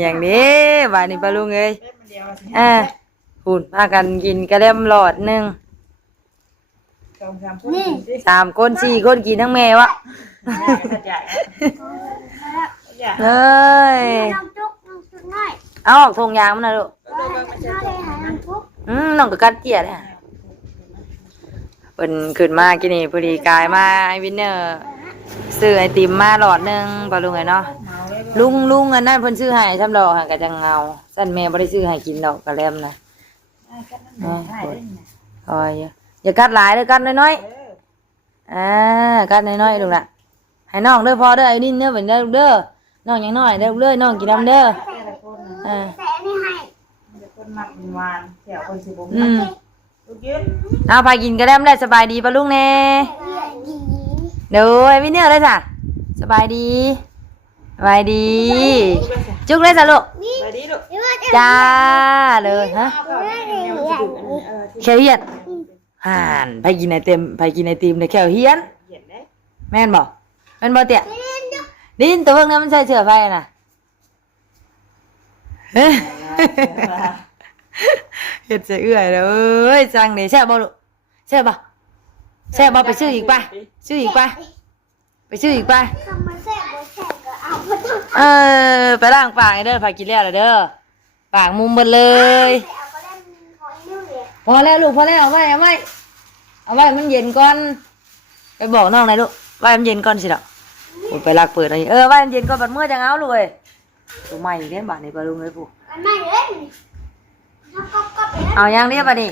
อย่างนี้บาดนี้ปลาลุงเอ้ยพูดพากันกินกระเล่มหลอดหนึ่ง3 คน4 คนกินทั้งแม่วะเลยเอาออกทงยางมันนะลูกน้องก็กัดเกียร์เลยเป็นขึ้นมากินนี่พอดีกายมาไอวินเนอร์ซื้อไอติมมาหลอดหนึ่งปลาลุงไงเนาะลุงอันนั้นเพิ่นซื้อให้ทำดอกค่ะกะจังเงาสั้นแม่ไม่ได้ซื้อให้กินดอกกระเล่มนะคอยอย่ากัดหลายเลยกัดน้อยๆกัดน้อยๆลูกละให้น้องเด้อพอเด้อไอ้นี่เด้อเป็นเด้อลูกเด้อน้องยังน้อยเด้อลูกเด้อน้องกินน้ำเด้อเอาไปกินกระเล่มได้สบายดีปะลุงเน่เดี๋ยวไอ้วินเนอร์เลยจ้ะสบายดีสบายดีจุกเลยจ้ะลูกจ้าเลยฮะแค่เฮียนห่านไปกินไอติมในแค่เฮียนแม่นบอกแม่นบอกเตี่ยดินตัวเพิ่งนั้นมันใส่เสื้อไฟน่ะเฮ็ดจะเอื้อยแล้วเอ้ยจังเด้แซ่บบ่ลูกแซ่บบ่ไปซื้ออีกป่ะไปซื้ออีกป่ะไปล้างปากเด้อพากินแล้วเด้อปากมุมหมดเลยพอแล้วลูกพอแล้วเอาไว้มันเย็นก่อนไปบอกน้องหน่อยลูกไว้มันเย็นก่อนสิดอกไปลักเปิดอะไรไว้มันเย็นก่อนบัดเมื่อจังเอาลูกเอ้ยตัวใหม่เด้บาดนี้ปลาลุงเอ้ยปู่เอายังเรียบบัดนี้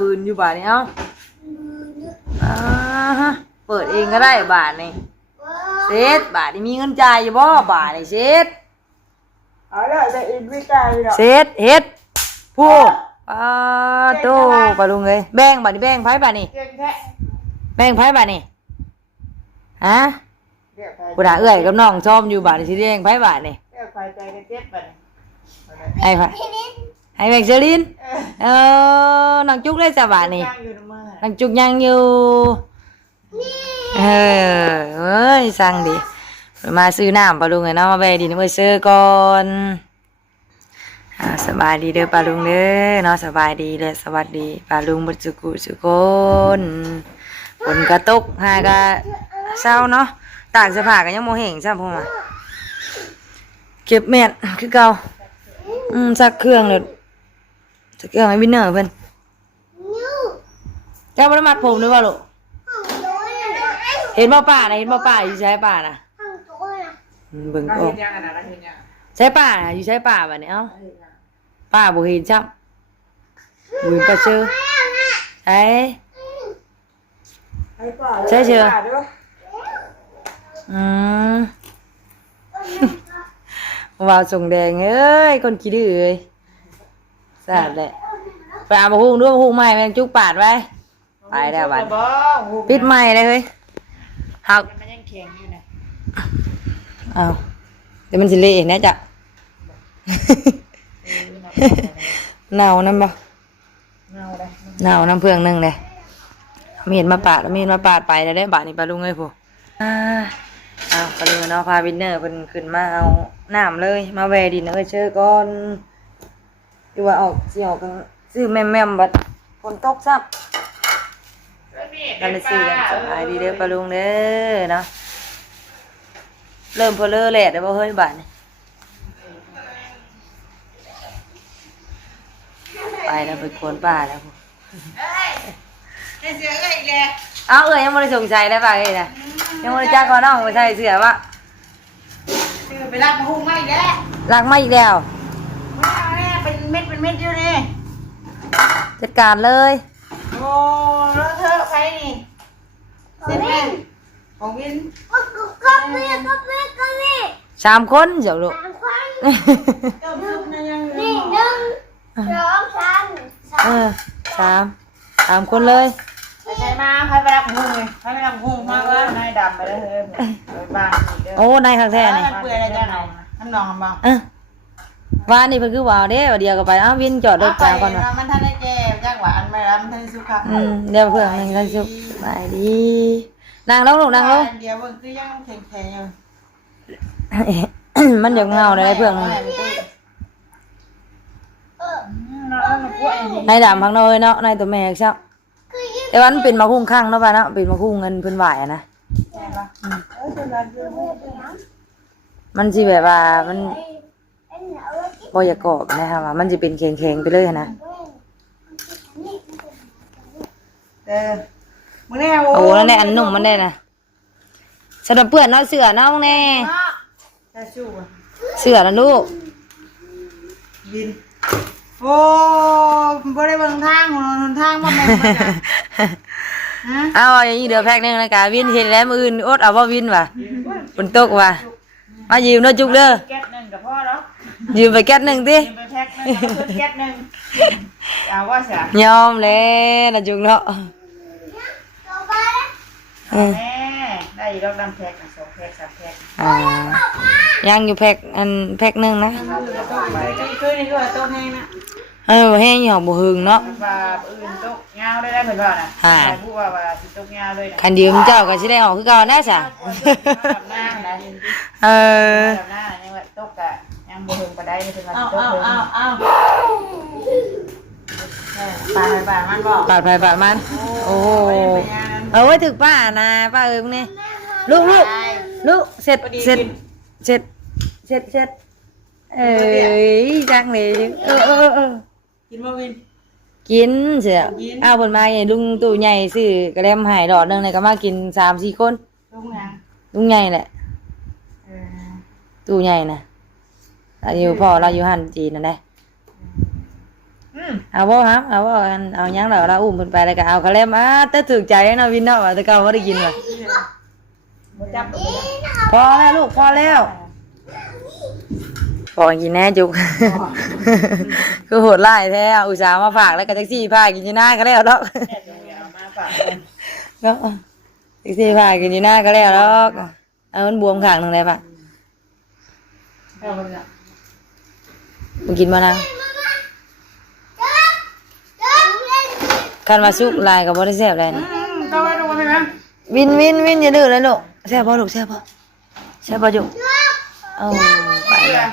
บืนอยู่บาดนี้เอาเปิดเองก็ได้บาทนี่เซตบาทนี่มีเงินจ่ายอยู่บ่บาทนี่เซตเซตเฮ็ดผู้โตปลาลุงเลยแบ่งบาทนี่แบ่งไผบาทนี่แบ่งไผบาทนี่ฮะกูด่าเอื้อยกับน้องชอบอยู่บาทนี่สิแบ่งไผบาทนี่ให้ไผให้แบ่งเชอรินน้องจุกได้จ้ะบาทนี่น้องจุกยังอยู่เอ้ยสั่งดิมาซื้อน้ำปลาลุงเนาะมาแบดินมาซื้อก่อนสบายดีเด้อปลาลุงเด้อเนาะสบายดีเลยสวัสดีปลาลุงบุจุกุสุคนฝนกระตกหากะเศร้าเนาะตากเสื้อผ้ากันยังโมเหงใช่พ่อมาเก็บแม่นคือเก่าซักเครื่องเลยซักเครื่องให้วินเนอร์เพิ่นเจ้าบ่ได้มัดผมด้วยป่ะลูกเห็นบ่ป่านะอยู่ใช้ป่านะเบิ่งออกใช้ป่านะอยู่ใช้ป่าแบบนี้เอ้าป่าบ่เห็นจับบุญปลาเชื่อใช่เชื่อว่าวส่งแดงเอ้ยคนขี้ดื้อเอ้ยสาดแหละไปเอามาหุ้งด้วยมาหุ้งใหม่แมงจุกปาดไว้ไปแล้วบัดปิดใหม่เลยเฮ้ยหักมันยังแข็งอยู่นะเอาเดี๋ยวมันสิเละนะจ๊ะเน่าน้ำบ่เน่าน้ำเพื่องนึงเลยมีดมาปาดไปแล้วได้บาดนี่ปลาลุงเลยผู้ปลาลุงเนาะพาวินเนอร์เพิ่นขึ้นมาเอาน้ำเลยมาแวดินเอ้ยเชื่อก่อนดูว่าออกสิออกกันซื้อแม่มบัดฝนตกซับกันเลยซื้อกันสบายดีเด้อปลาลุงเด้อเนาะเริ่มพอเลอแหละได้บ่เฮ้ยบาดนี่ไปแล้วไปโคนป่าแล้วพวกเสือเอ้ยอีกแล้วเอาเอ้ยยังไม่ได้สงสัยได้ป่ะเอ้ยนะยังไม่ได้จ้างก่อนน้องไม่ใช่เสือวะไปลากมาหุ้มมาอีกแล้วลากมาอีกแล้วเป็นเม็ดอยู่นี่จัดการเลยโอ้แล้วเธอใครนี่เส้นวินของวินก็มี3 คนเดี๋ยวลูก3 คนนี่1 2 3 คนเลยใช่มาใครไปรับหุ้งเลยใครไปรับหุ้งมาว่านายดำไปเลยบ้านโอ้นายข้างแท้นี่เปื่อยอะไรจ้าน้ำนองบ้างว่านี่เพิ่งคือว่าเดียวก็ไปวินจอดรถกลางก่อนมันท่านได้แก่จังหวะอันไม่รับมันท่านสุขภาพเดี๋ยวเพื่อนมันกันสุขไปดีนางลงลูกนางลงเดี๋ยวเบิ่งคือยังแข็งอยู่ มันอยากเงาได้เพื่อนในดำพังน้อยเนาะในตัวแม่ใช่แต่ว่ามันเป็นมะคุ้งข้างเนาะป่ะเนาะเป็นมะคุ้งเงินเพิ่นไหวนะมันสิแบบว่ามันบ่อยากกรอบนะครับว่ามันจะเป็นแข็งๆไปเลยนะมึงแน่ โอ้แล้วในอันนุ่มมันได้นะสำหรับเพื่อนเนาะเสือเนาะแน่เสือนะลูกบินโอ้บ่ได้เบิ่งทางหนทางบ่แม่นบ่จ้ะเอาอย่างนี้เดี๋ยวแพ็คนึงนะกะวินเห็นแล้วมืออื่นอดเอาว่าวินว่ะฝนตกว่ะมายืมเนาะจุกเด้อ แก๊สนึงก็พอแล้ว ยืมไปแก๊สหนึ่งติ ไปแพ็คนึงแก๊สนึงเอาว่าซะ ยอมแล้วนะจุกเนาะ แม่ได้ดอกดำแพ็ค2แพ็ค3แพ็คยังอยู่แพ็คอันแพ็คหนึ่งนะ คือนี่ก็โต๊ะแห้งนะ แห้งอยู่บ่หึงเนาะ ว่าอื่นโต๊ะยาวได้เพิ่นว่าน่ะใช่ผู้ว่าสิโต๊ะยาวเลยน่ะ คันยืมเจ้าก็สิได้ออกคือเก่าแน่จ้ะ กับหน้านะ เออ กับหน้านี่ว่าโต๊ะกะยังบ่ถึงปานใดเพิ่นว่าโต๊ะเพิ่นปาดมันบ่ ปาดไปปาดมันโอ้เอาไว้ถึกป้านะป้ามึงนี่ลูกเสร็จเอ้ยจังเลยกินบ่วิน กินเสียอ้าวเพิ่นมาไงลุงตู่ใหญ่ซื้อกระแลมหายดอกนึงเลยก็มากิน 3-4 คน ลุงยัง ลุงใหญ่แหละตู่ใหญ่น่ะเราอยู่พ่อเราอยู่หั่นจีนนั่นแหละเอาบ่ครับเอาบ่เอาหยังเราอุ้มเพิ่นไปแล้วก็เอากระแลมแต่ถูกใจเนาะวินเนาะว่าแต่เก่าบ่ได้กินว่ะ บ่จับ พอแล้วลูกพอแล้วพอกินแน่จุกคือโหดร้ายแท้อุตส่าห์มาฝากแล้วก็แท็กซี่พากินอยู่หน้าก็แล้วเนาะ มาฝาก เนาะแท็กซี่พากินอยู่หน้าก็แล้วเนาะเอามันบวมข้างนึงได้ปะมึงกินมานะคันมาสุกลายกับบ่ได้แซ่บเลยนะ ต่อไปดูกันมั้ย วินอย่าดื้อเลยลูกแซ่บบ่ลูกแซ่บบ่จุกเอาไปแล้ว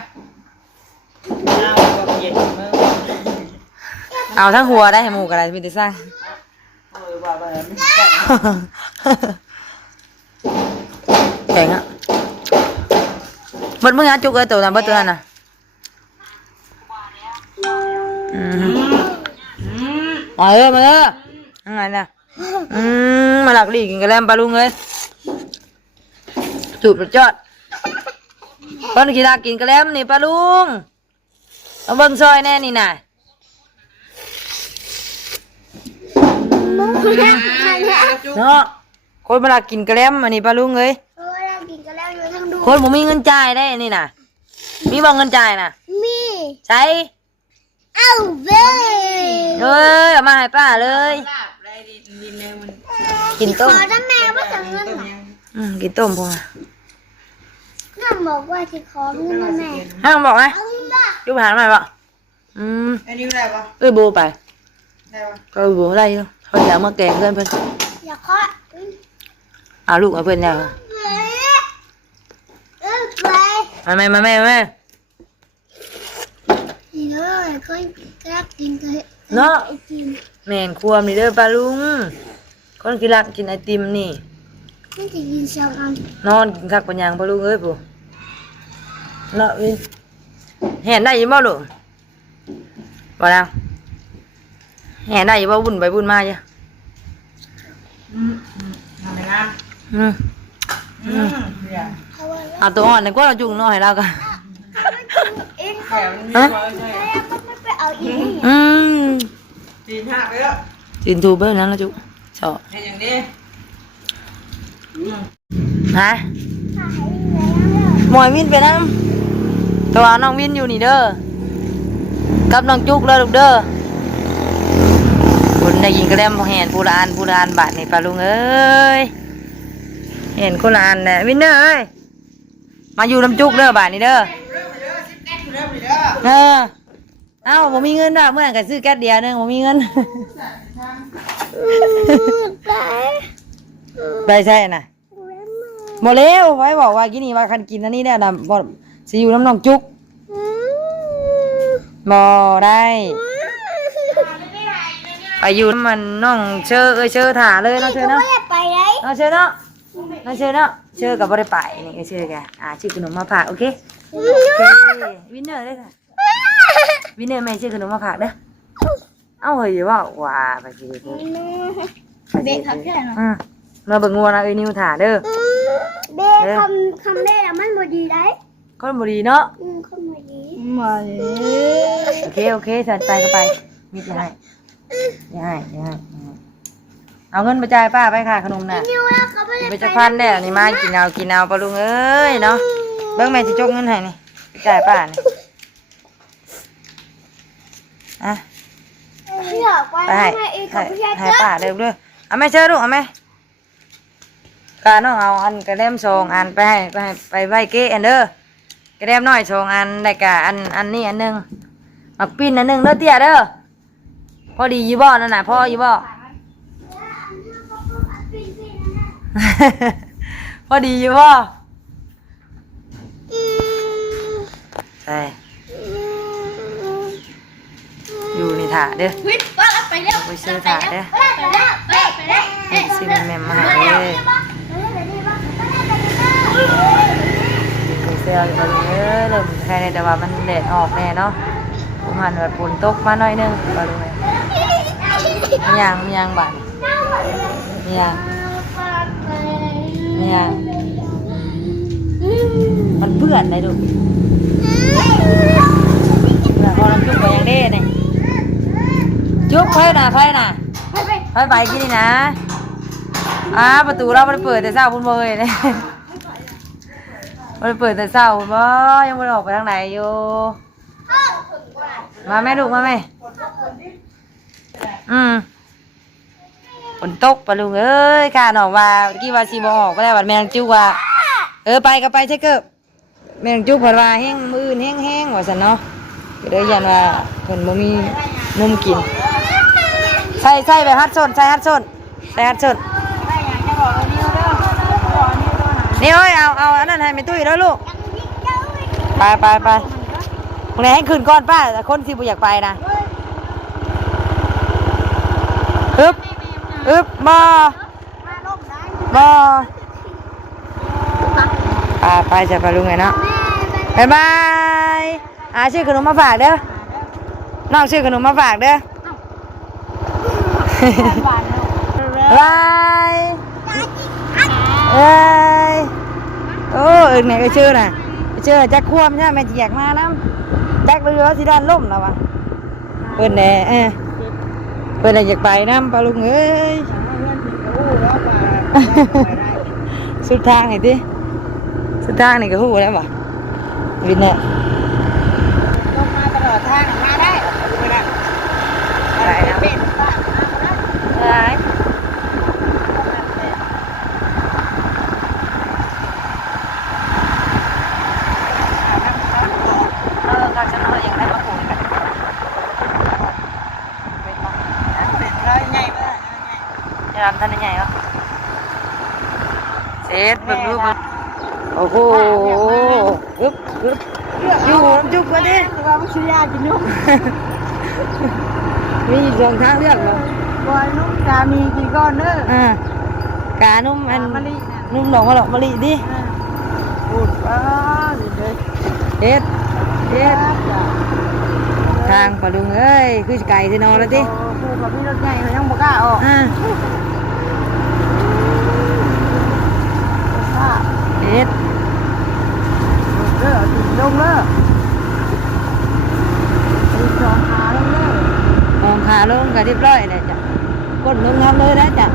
เอาทั้งหัวได้ให้หมูกอะไรมีแต่สร้างแข็งอ่ะเบิดมึงอ่ะจุกเอ้ยตัวนั้นเบิดตัวนั้นน่ะมาอะไรน่ะมาหลักลี่กินกระแลมปลาลุงเลยจูบรสจอดคนกีฬากินกระแลมนี่ปลาลุงเอาเบิ่งซอยแน่นี่น่ะเนาะคนมาหลักกินกระแลมอันนี้ปลาลุงเลยคนผมมีเงินจ่ายได้นี่น่ะมีบ่เงินจ่ายน่ะใช้เอาเว้ยเอามาให้ป้าเลยกินต้มกินต้มพงน้าบอกว่าที่ขอเงินนะแม่ ห้างบอกไหมยุบหานมาป่ะอันนี้ได้ปะ เอ้ยบูไป ได้ปะ ก็บูได้อยู่เขาอยากมาแกงเพื่อนเพื่อน อยากขอ เอาลูกเอาเพื่อนเนี่ย ไป มาแม่นี่เลยก็รักกินก็ เนาะ ไอติม แม่นควมนี่เด้อป้าลุงคนกินรักกินไอติมนี่ ไม่จะกินสองอัน นอนกินคักปัญญังป้าลุงเอ้ยปู่เนาะวินเห็นได้ยังบ่ลูกบ่แล้วเห็นได้ยังบ่บุญไปบุญมาจ้ะทำไมนะเนี่ย เขาว่า เอาตัวอ่อนนี่ก็เราจุงเนาะให้เรากัน เอ็น แถมนี่ว่าใช่ ไม่ไปเอาอีก จีนหักไปแล้ว จินทูเบอร์นั้นเราจุชอบ เห็นอย่างนี้ ฮะหมวยวินไปน้ำตัวน้องวินอยู่นี่เด้อกับน้องจุกเลยลูกเด้อคุณได้ยินกระเล่มเห็นผู้ละอันบาทนี่ปลาลุงเอ้ยเห็นคนละอันเนี่ยวินเด้อเอ้ยมาอยู่น้ำจุกเด้อบาทนี่เด้อเอ้าผมมีเงินด้วยเมื่อไหร่ก็ซื้อแก๊สเดียวนึงผมมีเงิน ไปใช่น่ะหมดแล้วไว้บอกว่ากินนี่ว่าคันกินอันนี้เนี่ยนะ สิอยู่น้ำน้องจุกบ่ได้ไปอยู่น้ำมันน้องเชอเชอถ่าเลยเนาะเชอเนาะ ไปไหน เนาะเชอเนาะเนาะเชอเนาะเชอกับบ่ได้ไปนี่ก็เชอแกชื่อขนมมาฝากโอเคโอเควินเนอร์ได้ค่ะวินเนอร์แม่ชื่อขนมมาฝากเด้อเอ้าเฮ้ยว่าว้าไปสิ เบะทักแค่เนาะ มาเบิ่งงัวนะเอ้ยนิวถ่าเด้อ เบะคำเบะแล้วมันบ่ดีได้ คนบ่ดีเนาะ คนบ่ดี มาเลย โอเคสันไปก็ไปมิดอย่าให้เอาเงินไปจ่ายป้าไปค่ะขนมน่ะ นิวแล้วเขาไม่ได้ ไปจะพันแน่นี่มากินเอาปลาลุงเอ้ยเนาะเบิ่งแม่สิจกเงินให้นี่ไปจ่ายป้านี่อ่ะ อยากไป ไปให้ ให้อีกกับพี่ชาย ให้ป้าเด้อเด้อเอาแม่เชิญลูกเอาแม่กาน้องเอาอันกระเด็ม2อันไปไว้เก้อันเด้อกระเด็มน้อย2อันได้กะอันนี้อันนึงมักปิ้นอันนึงเด้อเตี้ยเด้อพอดีอยู่บ่นั่นน่ะพออยู่บ่ พอดีอยู่บ่ใช่อยู่นี่ถ่าเด้อ วิทย์ว่าไปเร็ว ไปซื้อถ่าเด้อ ไปเร็ว นี่ซื้อแม่มาให้เด้อไปเสื้อมาเด้อเริ่มแค่ในแต่ว่ามันแดดออกแน่เนาะผมหันแบบฝนตกมาหน่อยนึงก็รู้ไหมมียังบาดมียังมันเปื้อนเลยดูพอน้ำจุกไปยังเด้เนี่ยจุกไฟน่ะไฟไปกินนี่นะประตูเราไม่ได้เปิดแต่เช้าพุ่นเบยเลยไม่ได้เปิดแต่เช้าพุ่นบ่ยังไม่ได้ออกไปทางไหนอยู่มาแม่ลูกมาแม่ฝนตกปะลุงเอ้ยข้าหนอว่าเมื่อกี้ว่าสีบออกก็ได้วันแมงจุกว่าไปก็ไปใช่เกิบแมงจุกผัดว่าแห้งมือแห้งว่าสันเนาะก็เลยยันว่าคนบ่มีนมกินใส่ไปฮัดส้นใส่ฮัดส้นนี่เอ้ยเอาอันนั้นให้แม่ตุ้ยแล้วลูกไปมึงให้ขึ้นก่อนป้าแต่คนที่บ่อยากไปนะอึบบ่ไปจะไปลุงไงเนาะบ๊ายบายชื่อขนมมาฝากเด้อน้องชื่อขนมมาฝากเด้อบายโอ้ไหนก็ชื่อน่ะชื่อจักควมใช่ไหมแจกมาน้ำจักเรือสิด้านล่มแล้ววะเปิดแหน่เปิดอะไรอยากไปน้ำปลาลุงเอ้ยสุดทางนี่ดิสุดทางนี่ก็หู้แล้วป่ะวินเนี่ย ต้องมาตลอดทางมาได้ไม่ได้ ได้นะ เป็นป้า ได้ก็ฉันเอาอย่างไรมาคุยกัน เป็นร้อยไงบ้าง จะทำท่านยังไงวะเสร็จเบิ่งรูปมันโอ้โหอึ๊บอยู่น้ำจุกมาดิ หรือว่าไม่ใช่ยากินนุ่ม มีสองทางเลือกเหรอบ อยนุ่มกามีกี่ก้อนเด้อก านุ่มอัน มะลิ นุ่มดอกมะลิดิ พูดป้าเลย เฮ็ดทางปลาดุงเอ้ยคือไก่ที่นอนแล้วดิ พูดกับพี่รถใหญ่เขายังบ่กล้าออก เฮ็ด เด้อถึงลงเด้อถึงสองขาลงเด้อ มองขาลงกันเรียบร้อยเลยจ้ะก้นลงน้ำเลยนะจ้ะ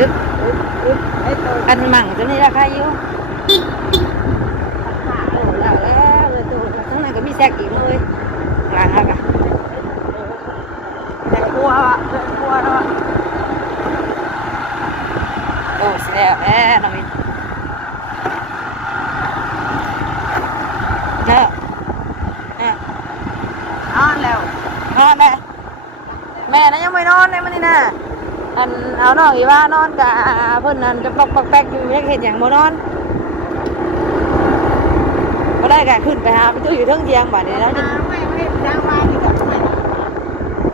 อึ๊บ ไอ้ตัว กันมั่งตัวนี้ราคาอยู่ ขาเลย แล้วตัวข้างในก็มีแซกอีกเลยกลางอะ แต่กลัวอ่ะกลัวเนาะ โอ้สิแล้วน้องมินเนี่ย นอนแล้ว นอนเลยแม่นะยังไม่นอนเลยมันนี่นะ อันเอาน้องอีว่านอนกะเพิ่นนั่นจะปอกปอกแป๊กอยู่ยังเห็นอย่างบ่นอนบ่ได้กะขึ้นไปหาไปอยู่เทิงเทียงบัดนี้นะ ไม่จ้างว่าอยู่กับไม่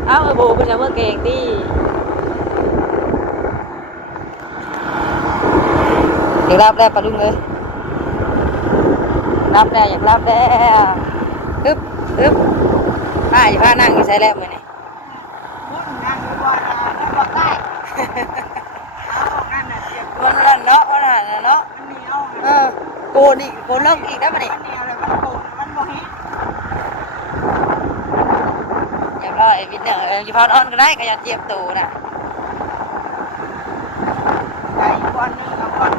เอาโบเพิ่นจะเมื่อเก่งติเดี๋ยวรับแล้วปะลุงเอ้ยรับแล้วอยากรับแล้วอึ๊บป้าอยู่พานั่งอยู่ใส่แล้วมื้อนี้ มุ่งนั่งอยู่บ่นะแล้วบ่ได้เอานั่นน่ะเจ็บ มันนั่นเนาะมันนั่นน่ะเนาะ มันเหนียว โกนอีกโกนเลิกอีกได้ปะนี่ มันเหนียวเลยมันโกนมันบ่เฮ็ด เรียบร้อยวินเนอร์อยู่พอนอนก็ได้ก็อย่าเจ็บตูน่ะ ไก่ก่อนนึงเอาก่อน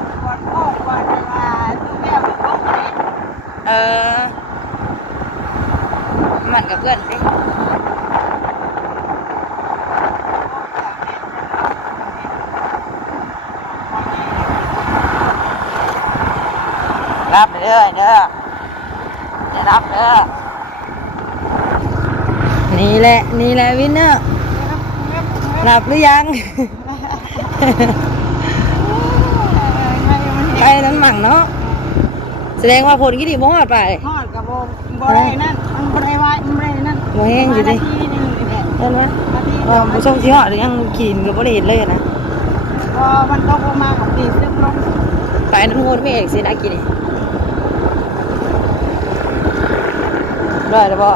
พ่อก่อนว่าตู้แม่บ่พกนี่ เออมันกับเพื่อนดิรับเด้อจะรับเด้อนี่แหละวินเนอร์รับหรือยังไปนั้นหมั่งเนาะแสดงว่าผลกี่ดีบ่ฮอดไป ฮอดกับบ่ได้นั่นมันบ่ได้ว่ามันบ่ได้นั่น บ่แห้งอยู่ดิ ทีนึงนี่แหละ เห็นไหม นาที ผู้ชมสิฮอดหรือยังกินก็บ่ได้เห็นเลยนะ พอมันตกลงมากับตีซึมลง ไปน้ำโหดไม่เอกสินะกินนี่ได้แล้วบ่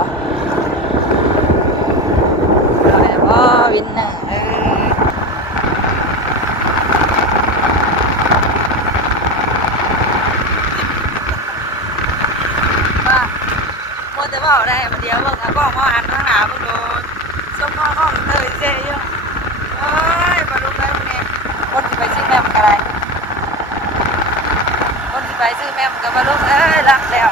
ได้แล้วบ่วินเนอร์ว่าโมจะบอกได้มันเดียวเบิ่งอ่ะก็มาหันข้างหน้าเบิ่งโดนส้มพ่อห้องเตยเจ๊เยอะเอ้ยมาดูได้วันนี้คนที่ไปซื้อแม่มันอะไรคนที่ไปซื้อแม่มันก็มาลุกเอ้ยรักแล้ว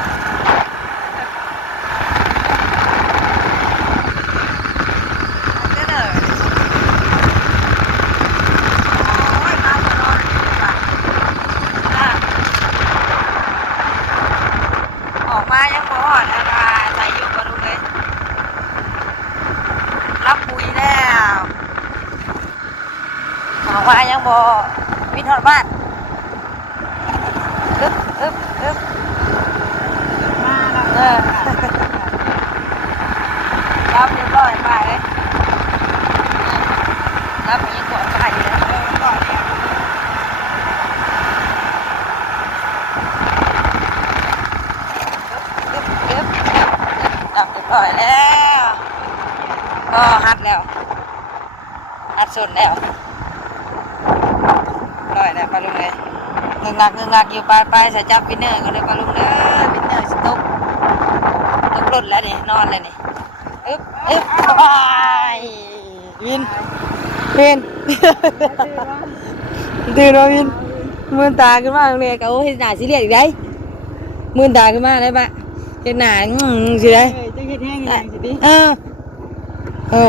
ออกมายังบ่ฮอดอาณาใส่อยู่กับลุงเลยรับปุ๋ยแล้วออกมายังบ่วินฮอดบ้านอึ๊บ มาแล้ว รับเรียบร้อยไปเลยรับมีขวดไปอยู่แล้วก่อนเนี่ยอึ๊บรับเรียบร้อยแล้วก็หัดแล้วหัดสุดแล้วร้อยแล้วปลาลุงเลยเงือกงักอยู่ไปใส่จับวินเนอร์กันเลยปลาลุงเด้อวินเนอร์สต๊อกรถแล้วนี่นอนเลยนี่อึ๊บไปวินตื่นมาวินมือตาขึ้นมาเลยเขาเห็นหน้าสิเรียกอีกได้มือตาขึ้นมาได้ปะเห็นหน้าสิได้ จะเฮ็ดแห้งอย่างสิดิ โอ้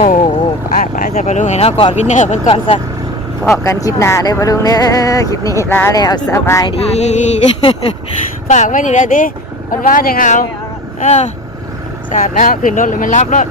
ไปจะไปลุงไงเนาะกอดวินเนอร์เพิ่นก่อนซะพอกันคลิปหน้าเด้อไปลุงเด้อคลิปนี้ลาแล้วสบายดีฝากไว้นี่แหละดิคนว่าจังเอาสาดนะขึ้นรถเลยมันรับรถ